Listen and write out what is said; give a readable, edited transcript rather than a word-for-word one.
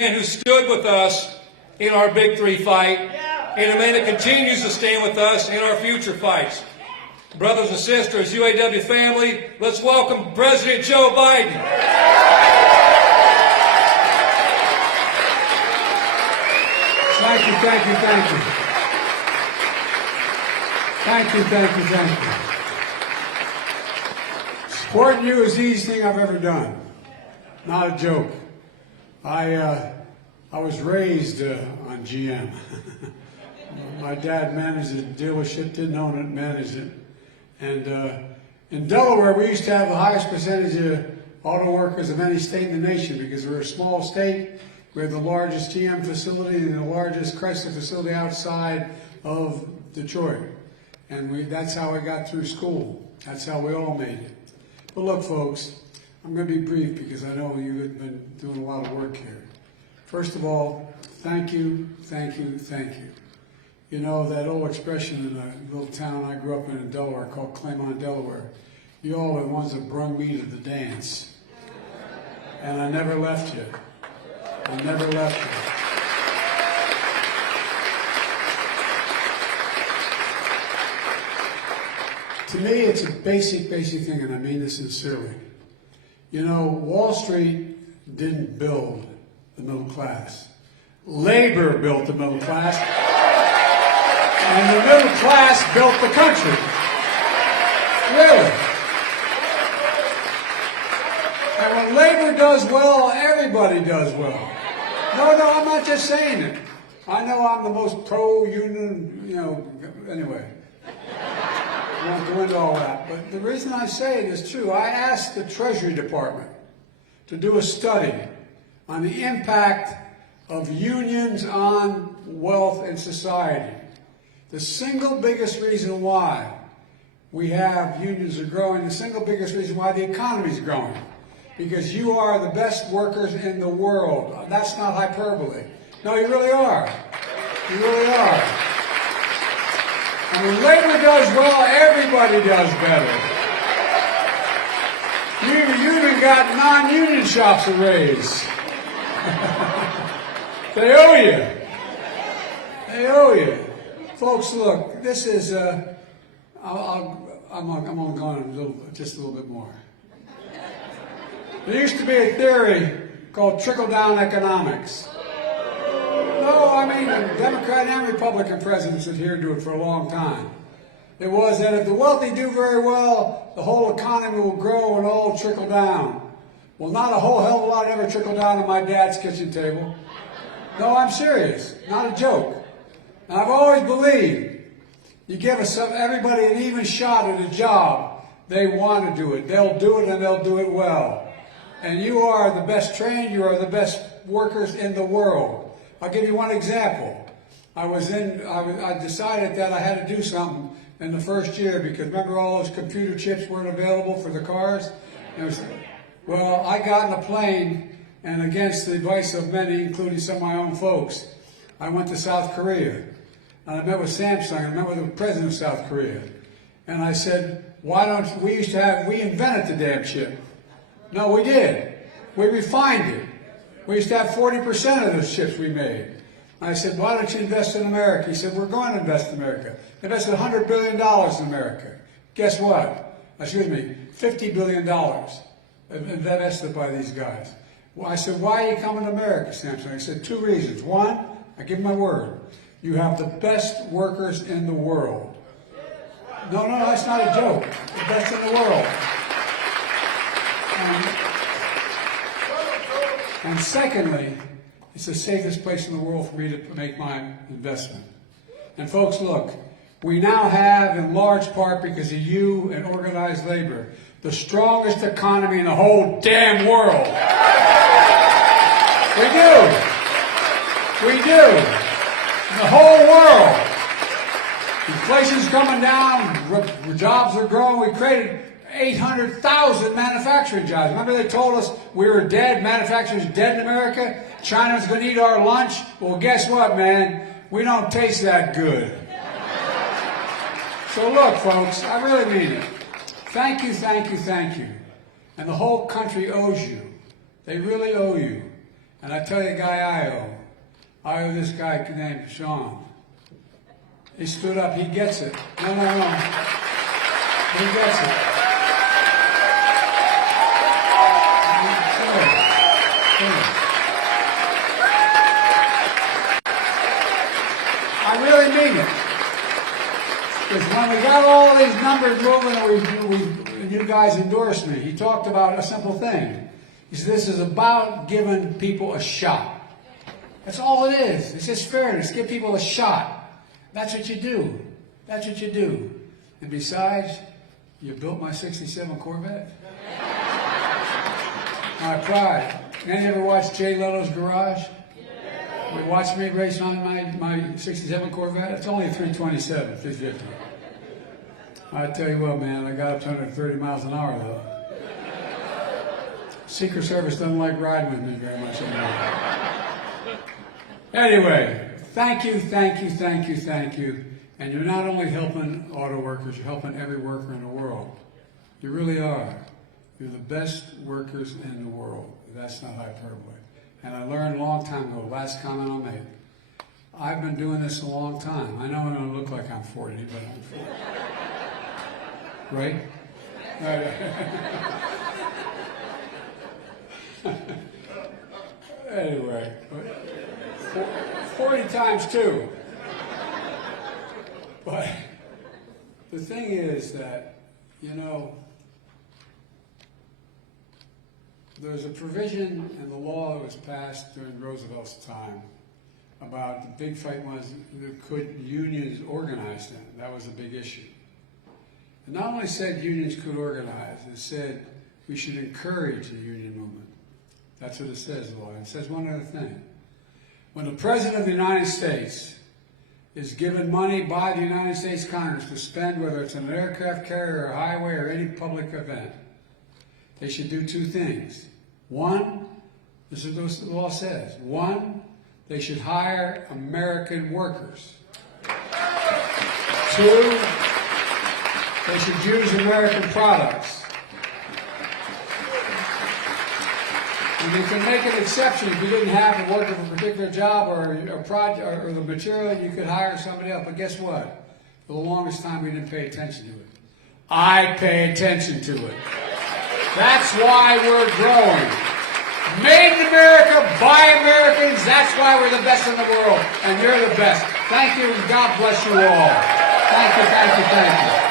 who stood with us in our Big Three fight, and a man that continues to stand with us in our future fights. Brothers and sisters, UAW family, let's welcome President Joe Biden. Thank you, thank you, thank you. Thank you, thank you, thank you. Supporting you is the easiest thing I've ever done. Not a joke. I was raised on GM. My dad managed a dealership, didn't own it, managed it. And in Delaware, we used to have the highest percentage of auto workers of any state in the nation because we're a small state. We have the largest GM facility and the largest Chrysler facility outside of Detroit. And that's how I got through school. That's how we all made it. But look, folks, I'm going to be brief because I know you've been doing a lot of work here. First of all, thank you, thank you, thank you. You know, that old expression in a little town I grew up in Delaware called Claymont, Delaware. You all are the ones that brung me to the dance. And I never left you. I never left you. To me, it's a basic thing, and I mean this sincerely. You know, Wall Street didn't build the middle class. Labor built the middle class, and the middle class built the country. Really. And when labor does well, everybody does well. No, I'm not just saying it. I know I'm the most pro-union, anyway. I won't go into all that. But the reason I say it is true. I asked the Treasury Department to do a study on the impact of unions on wealth and society. The single biggest reason why we have unions are growing, the single biggest reason why the economy is growing. Because you are the best workers in the world. That's not hyperbole. No, you really are. You really are. And when labor does well, everybody does better. You even got non-union shops a raise. They owe you. They owe you. Folks, look, this is, I'm only going just a little bit more. There used to be a theory called trickle-down economics. No, I mean, Democrat and Republican presidents adhered to it for a long time. It was that if the wealthy do very well, the whole economy will grow and all trickle down. Well, not a whole hell of a lot ever trickled down on my dad's kitchen table. No, I'm serious. Not a joke. And I've always believed you give everybody an even shot at a job, they want to do it. They'll do it and they'll do it well. And you are the best trained, you are the best workers in the world. I'll give you one example. I decided that I had to do something in the first year because remember all those computer chips weren't available for the cars? Well, I got in a plane and against the advice of many, including some of my own folks, I went to South Korea. And I met with Samsung, I met with the president of South Korea. And I said, why don't we invented the damn chip. No, we did. We refined it. We used to have 40% of those chips we made. I said, why don't you invest in America? He said, we're going to invest in America. Invested $100 billion in America. Guess what? $50 billion invested by these guys. Well, I said, why are you coming to America, Samsung? He said, 2 reasons. One, I give him my word. You have the best workers in the world. No, that's not a joke. The best in the world. And secondly, it's the safest place in the world for me to make my investment. And folks, look, we now have, in large part because of you and organized labor, the strongest economy in the whole damn world. We do. In the whole world. Inflation's coming down, jobs are growing. We created 800,000 manufacturing jobs. Remember they told us we were dead, manufacturing's dead in America? China's going to eat our lunch? Well, guess what, man? We don't taste that good. So look, folks, I really mean it. Thank you, thank you, thank you. And the whole country owes you. They really owe you. And I tell you a guy I owe this guy named Sean. He stood up, he gets it. No. He gets it. I really mean it. Because when we got all these numbers moving and you guys endorsed me, he talked about a simple thing. He said, this is about giving people a shot. That's all it is. It's just fairness. Give people a shot. That's what you do. That's what you do. And besides, you built my 67 Corvette. My pride. Any ever watch Jay Leno's Garage? You watch me race on my 67 Corvette? It's only a 327, 350. I tell you what, man, I got up to 130 miles an hour, though. Secret Service doesn't like riding with me very much anymore. Anyway, thank you. And you're not only helping auto workers, you're helping every worker in the world. You really are. You're the best workers in the world. That's not hyperbole. And I learned a long time ago, last comment I'll make, I've been doing this a long time. I know I don't look like I'm 40, but I'm 40. Right? Anyway, 40 times 2. But the thing is that, you know, there's a provision in the law that was passed during Roosevelt's time about the big fight was, could unions organize them? That was a big issue. It not only said unions could organize, it said we should encourage the union movement. That's what it says, the law. It says one other thing. When the President of the United States is given money by the United States Congress to spend, whether it's on an aircraft carrier, or a highway, or any public event, they should do two things. One, this is what the law says. One, they should hire American workers. Two, they should use American products. And you can make an exception if you didn't have to work for a particular job or a project or the material, you could hire somebody else. But guess what? For the longest time, we didn't pay attention to it. I pay attention to it. That's why we're growing. Made in America, by Americans. That's why we're the best in the world. And you're the best. Thank you, and God bless you all. Thank you.